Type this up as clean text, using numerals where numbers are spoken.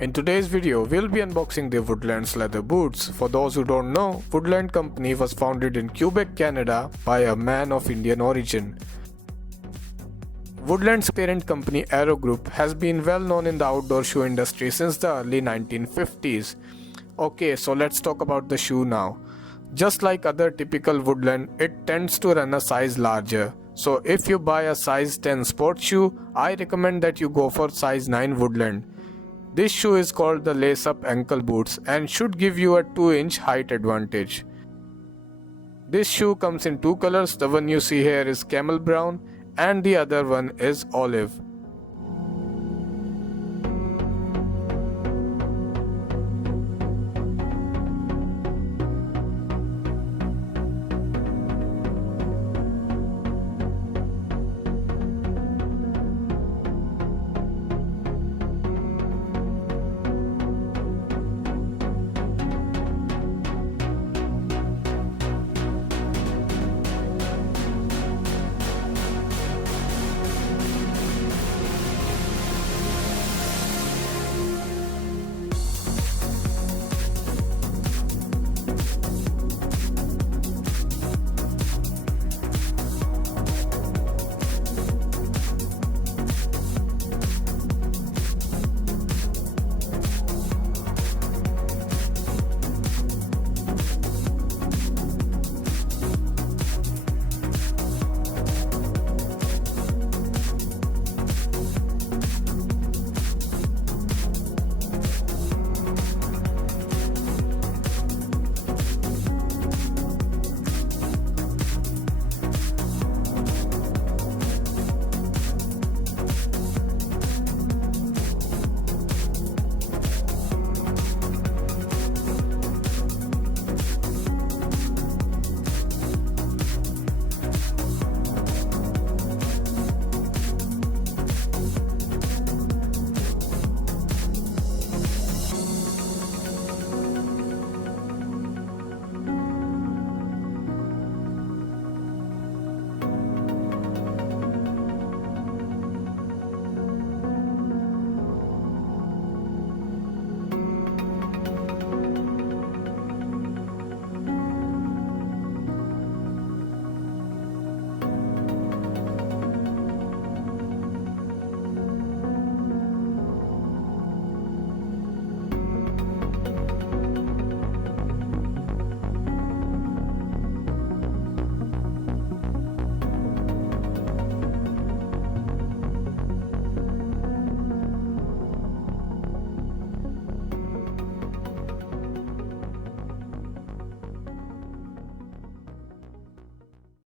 In today's video, we'll be unboxing the Woodland's leather boots. For those who don't know, Woodland company was founded in Quebec, Canada by a man of Indian origin. Woodland's parent company Aero Group has been well known in the outdoor shoe industry since the early 1950s. Okay, so let's talk about the shoe now. Just like other typical Woodland, it tends to run a size larger. So if you buy a size 10 sports shoe, I recommend that you go for size 9 Woodland. This shoe is called the lace-up ankle boots and should give you a 2-inch height advantage. This shoe comes in two colors. The one you see here is camel brown and the other one is olive.